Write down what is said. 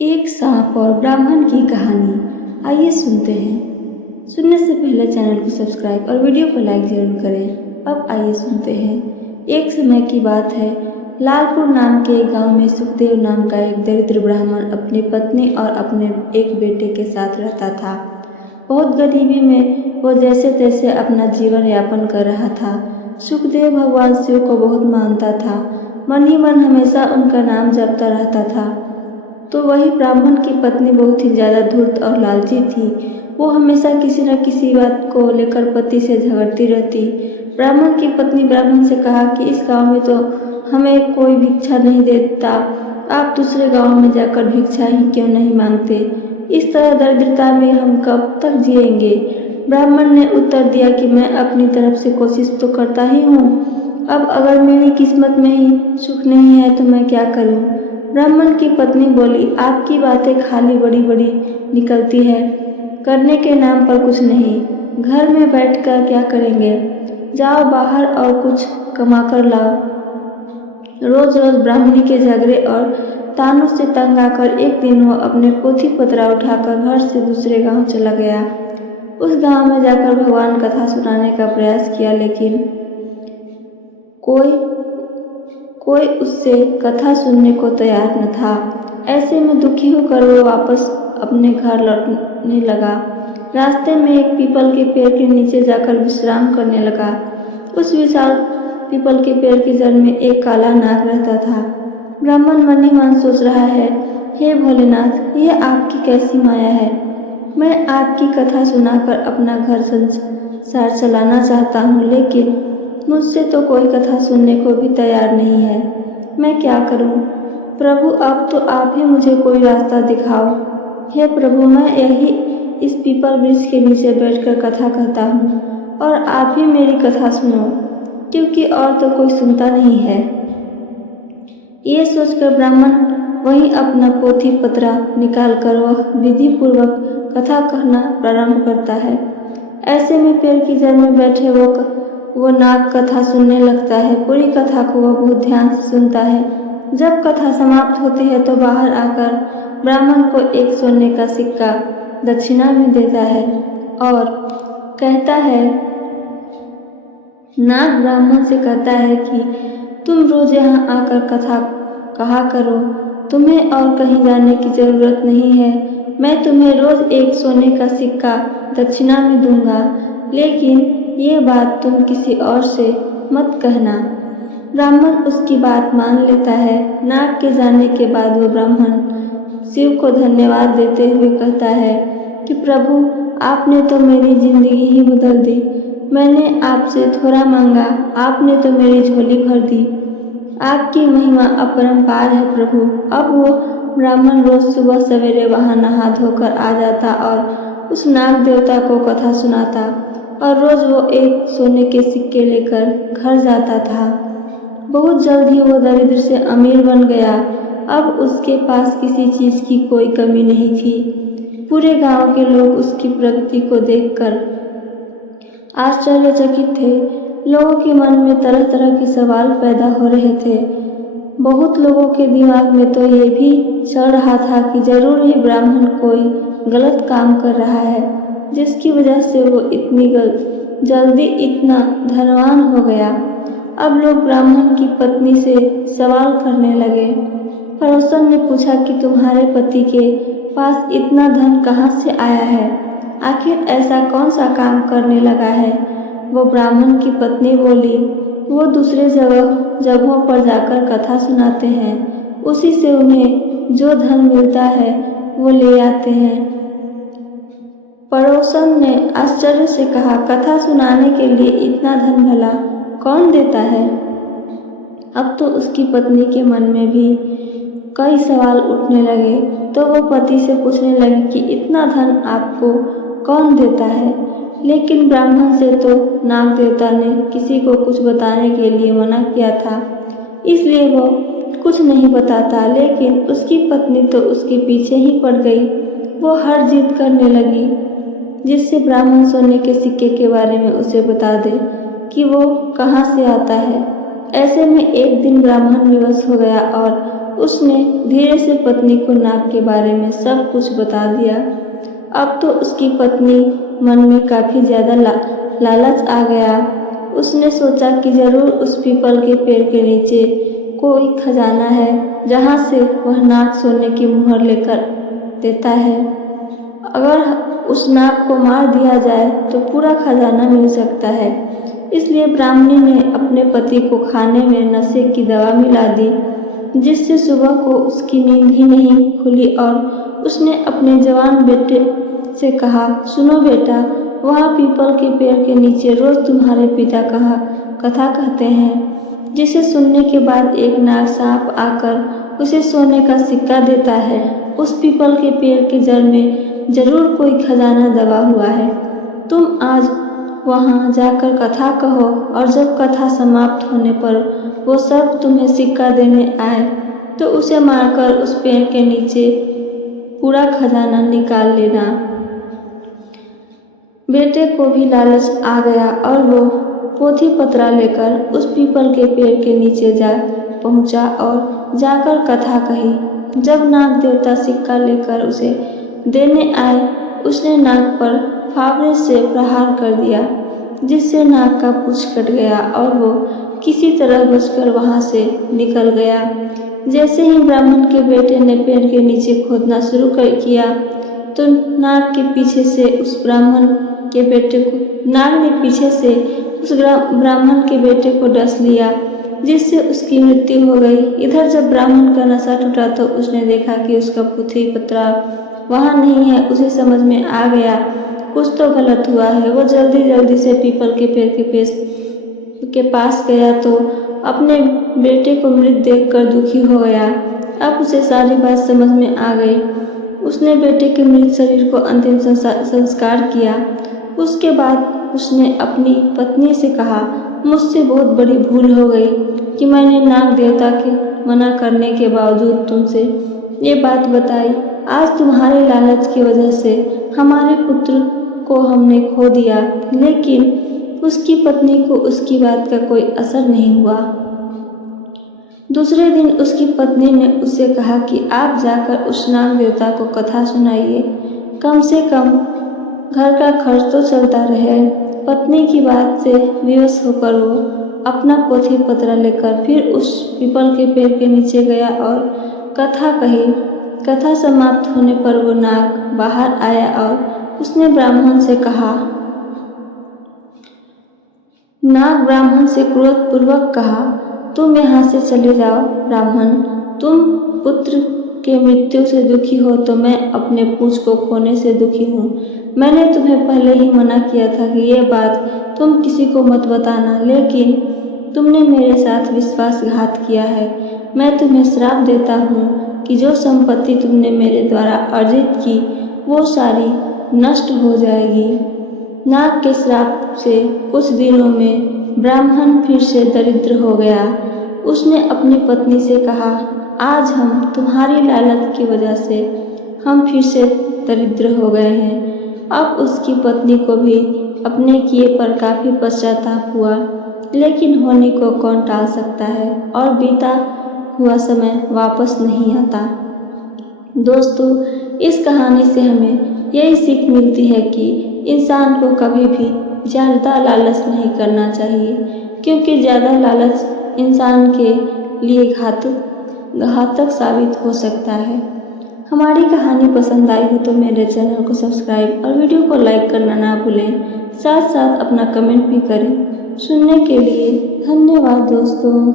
एक सांप और ब्राह्मण की कहानी। आइए सुनते हैं। सुनने से पहले चैनल को सब्सक्राइब और वीडियो को लाइक जरूर करें। अब आइए सुनते हैं। एक समय की बात है, लालपुर नाम के एक गांव में सुखदेव नाम का एक दरिद्र ब्राह्मण अपनी पत्नी और अपने एक बेटे के साथ रहता था। बहुत गरीबी में वो जैसे तैसे अपना जीवन यापन कर रहा था। सुखदेव भगवान शिव को बहुत मानता था, मन ही मन हमेशा उनका नाम जपता रहता था। तो वही ब्राह्मण की पत्नी बहुत ही ज़्यादा धूर्त और लालची थी। वो हमेशा किसी न किसी बात को लेकर पति से झगड़ती रहती। ब्राह्मण की पत्नी ब्राह्मण से कहा कि इस गांव में तो हमें कोई भिक्षा नहीं देता, आप दूसरे गांव में जाकर भिक्षा ही क्यों नहीं मांगते? इस तरह दरिद्रता में हम कब तक जिएंगे? ब्राह्मण ने उत्तर दिया कि मैं अपनी तरफ से कोशिश तो करता ही हूँ, अब अगर मेरी किस्मत में ही सुख नहीं है तो मैं क्या करूँ? ब्राह्मण की पत्नी बोली, आपकी बातें खाली बड़ी बड़ी निकलती है, करने के नाम पर कुछ नहीं। घर में बैठकर क्या करेंगे? जाओ बाहर और कुछ कमा कर लाओ। रोज रोज ब्राह्मणी के झगड़े और तानों से तंग आकर एक दिन वो अपने पोथी पतरा उठाकर घर से दूसरे गांव चला गया। उस गांव में जाकर भगवान कथा सुनाने का प्रयास किया, लेकिन कोई उससे कथा सुनने को तैयार न था। ऐसे में दुखी होकर वो वापस अपने घर लौटने लगा। रास्ते में एक पीपल के पेड़ के नीचे जाकर विश्राम करने लगा। उस विशाल पीपल के पेड़ की जड़ में एक काला नाग रहता था। ब्राह्मण मन ही मन सोच रहा है, हे भोलेनाथ, यह आपकी कैसी माया है? मैं आपकी कथा सुनाकर अपना घर संसार चलाना चाहता हूँ, लेकिन मुझसे तो कोई कथा सुनने को भी तैयार नहीं है। मैं क्या करूं? प्रभु, अब तो आप ही मुझे कोई रास्ता दिखाओ। हे प्रभु, मैं यही इस पीपल वृक्ष के नीचे बैठकर कथा कहता हूँ और आप ही मेरी कथा सुनो, क्योंकि और तो कोई सुनता नहीं है। ये सोचकर ब्राह्मण वहीं अपना पोथी पतरा निकालकर वह विधि पूर्वक कथा कहना प्रारंभ करता है। ऐसे में पेड़ की जड़ में बैठे वो नाग कथा सुनने लगता है। पूरी कथा को वह बहुत ध्यान से सुनता है। जब कथा समाप्त होती है तो बाहर आकर ब्राह्मण को एक सोने का सिक्का दक्षिणा में देता है और कहता है, नाग ब्राह्मण से कहता है कि तुम रोज यहाँ आकर कथा कहा करो, तुम्हें और कहीं जाने की जरूरत नहीं है। मैं तुम्हें रोज एक सोने का सिक्का दक्षिणा में दूंगा, लेकिन ये बात तुम किसी और से मत कहना। ब्राह्मण उसकी बात मान लेता है। नाग के जाने के बाद वो ब्राह्मण शिव को धन्यवाद देते हुए कहता है कि प्रभु, आपने तो मेरी जिंदगी ही बदल दी। मैंने आपसे थोड़ा मांगा, आपने तो मेरी झोली भर दी। आपकी महिमा अपरंपार है प्रभु। अब वो ब्राह्मण रोज सुबह सवेरे वहां नहा धोकर आ जाता और उस नाग देवता को कथा सुनाता और रोज वो एक सोने के सिक्के लेकर घर जाता था। बहुत जल्द ही वो दरिद्र से अमीर बन गया। अब उसके पास किसी चीज की कोई कमी नहीं थी। पूरे गांव के लोग उसकी प्रगति को देखकर आश्चर्यचकित थे। लोगों के मन में तरह तरह के सवाल पैदा हो रहे थे। बहुत लोगों के दिमाग में तो ये भी चल रहा था कि जरूर ही ब्राह्मण कोई गलत काम कर रहा है, जिसकी वजह से वो इतनी जल्दी इतना धनवान हो गया। अब लोग ब्राह्मण की पत्नी से सवाल करने लगे। पड़ोसन ने पूछा कि तुम्हारे पति के पास इतना धन कहाँ से आया है? आखिर ऐसा कौन सा काम करने लगा है? वो ब्राह्मण की पत्नी बोली, वो दूसरे जगहों पर जाकर कथा सुनाते हैं, उसी से उन्हें जो धन मिलता है वो ले आते हैं। पड़ोसन ने आश्चर्य से कहा, कथा सुनाने के लिए इतना धन भला कौन देता है? अब तो उसकी पत्नी के मन में भी कई सवाल उठने लगे। तो वो पति से पूछने लगी कि इतना धन आपको कौन देता है? लेकिन ब्राह्मण से तो नाग देवता ने किसी को कुछ बताने के लिए मना किया था, इसलिए वो कुछ नहीं बताता। लेकिन उसकी पत्नी तो उसके पीछे ही पड़ गई। वो हर जिद करने लगी जिससे ब्राह्मण सोने के सिक्के के बारे में उसे बता दे कि वो कहाँ से आता है। ऐसे में एक दिन ब्राह्मण विवश हो गया और उसने धीरे से पत्नी को नाग के बारे में सब कुछ बता दिया। अब तो उसकी पत्नी मन में काफ़ी ज़्यादा लालच आ गया। उसने सोचा कि ज़रूर उस पीपल के पेड़ के नीचे कोई खजाना है जहाँ से वह नाग सोने की मुहर लेकर देता है। अगर उस नाग को मार दिया जाए तो पूरा खजाना मिल सकता है। इसलिए ब्राह्मणी ने अपने पति को खाने में नशे की दवा मिला दी, जिससे सुबह को उसकी नींद ही नहीं खुली और उसने अपने जवान बेटे से कहा, सुनो बेटा, वहाँ पीपल के पेड़ के नीचे रोज तुम्हारे पिता कथा कहते हैं, जिसे सुनने के बाद एक नाग सांप आकर उसे सोने का सिक्का देता है। उस पीपल के पेड़ के जड़ में जरूर कोई खजाना दबा हुआ है। तुम आज वहाँ जाकर कथा कहो और जब कथा समाप्त होने पर वो सब तुम्हें सिक्का देने आए तो उसे मारकर उस पेड़ के नीचे पूरा खजाना निकाल लेना। बेटे को भी लालच आ गया और वो पोथी पत्रा लेकर उस पीपल के पेड़ के नीचे जा पहुंचा और जाकर कथा कही। जब नाग देवता सिक्का लेकर उसे देने आए, उसने नाग पर फावड़े से प्रहार कर दिया, जिससे नाग का पूंछ कट गया और वो किसी तरह बचकर वहां से निकल गया। जैसे ही ब्राह्मण के बेटे ने पेड़ के नीचे खोदना शुरू किया तो नाग ने पीछे से उस ब्राह्मण के बेटे को डस लिया, जिससे उसकी मृत्यु हो गई। इधर जब ब्राह्मण का नशा टूटा तो उसने देखा कि उसका पोथी पत्रा वहाँ नहीं है। उसे समझ में आ गया कुछ तो गलत हुआ है। वो जल्दी से पीपल के पेड़ के पास गया तो अपने बेटे को मृत देखकर दुखी हो गया। अब उसे सारी बात समझ में आ गई। उसने बेटे के मृत शरीर को अंतिम संस्कार किया। उसके बाद उसने अपनी पत्नी से कहा, मुझसे बहुत बड़ी भूल हो गई कि मैंने नाग देवता के मना करने के बावजूद तुमसे ये बात बताई। आज तुम्हारे लालच की वजह से हमारे पुत्र को हमने खो दिया, लेकिन उसकी पत्नी को उसकी बात का कोई असर नहीं हुआ। दूसरे दिन उसकी पत्नी ने उससे कहा कि आप जाकर उस नाग देवता को कथा सुनाइए, कम से कम घर का खर्च तो चलता रहे। पत्नी की बात से विवश होकर वो अपना पोथी पत्रा लेकर फिर उस पीपल के पेड़ के नीचे गया और कथा कही। कथा समाप्त होने पर वो नाग बाहर आया और उसने ब्राह्मण से कहा, नाग ब्राह्मण से क्रोधपूर्वक कहा, तुम यहाँ से चले जाओ। ब्राह्मण, तुम पुत्र के मृत्यु से दुखी हो तो मैं अपने पूंछ को खोने से दुखी हूँ। मैंने तुम्हें पहले ही मना किया था कि ये बात तुम किसी को मत बताना, लेकिन तुमने मेरे साथ विश्वासघात किया है। मैं तुम्हें श्राप देता हूँ कि जो संपत्ति तुमने मेरे द्वारा अर्जित की वो सारी नष्ट हो जाएगी। नाग के श्राप से कुछ दिनों में ब्राह्मण फिर से दरिद्र हो गया। उसने अपनी पत्नी से कहा, आज हम तुम्हारी लालच की वजह से हम फिर से दरिद्र हो गए हैं। अब उसकी पत्नी को भी अपने किए पर काफ़ी पश्चाताप हुआ, लेकिन होने को कौन टाल सकता है और बीता हुआ समय वापस नहीं आता। दोस्तों, इस कहानी से हमें यही सीख मिलती है कि इंसान को कभी भी ज़्यादा लालच नहीं करना चाहिए, क्योंकि ज़्यादा लालच इंसान के लिए घातक साबित हो सकता है। हमारी कहानी पसंद आई हो तो मेरे चैनल को सब्सक्राइब और वीडियो को लाइक करना ना भूलें। साथ साथ अपना कमेंट भी करें। सुनने के लिए धन्यवाद दोस्तों।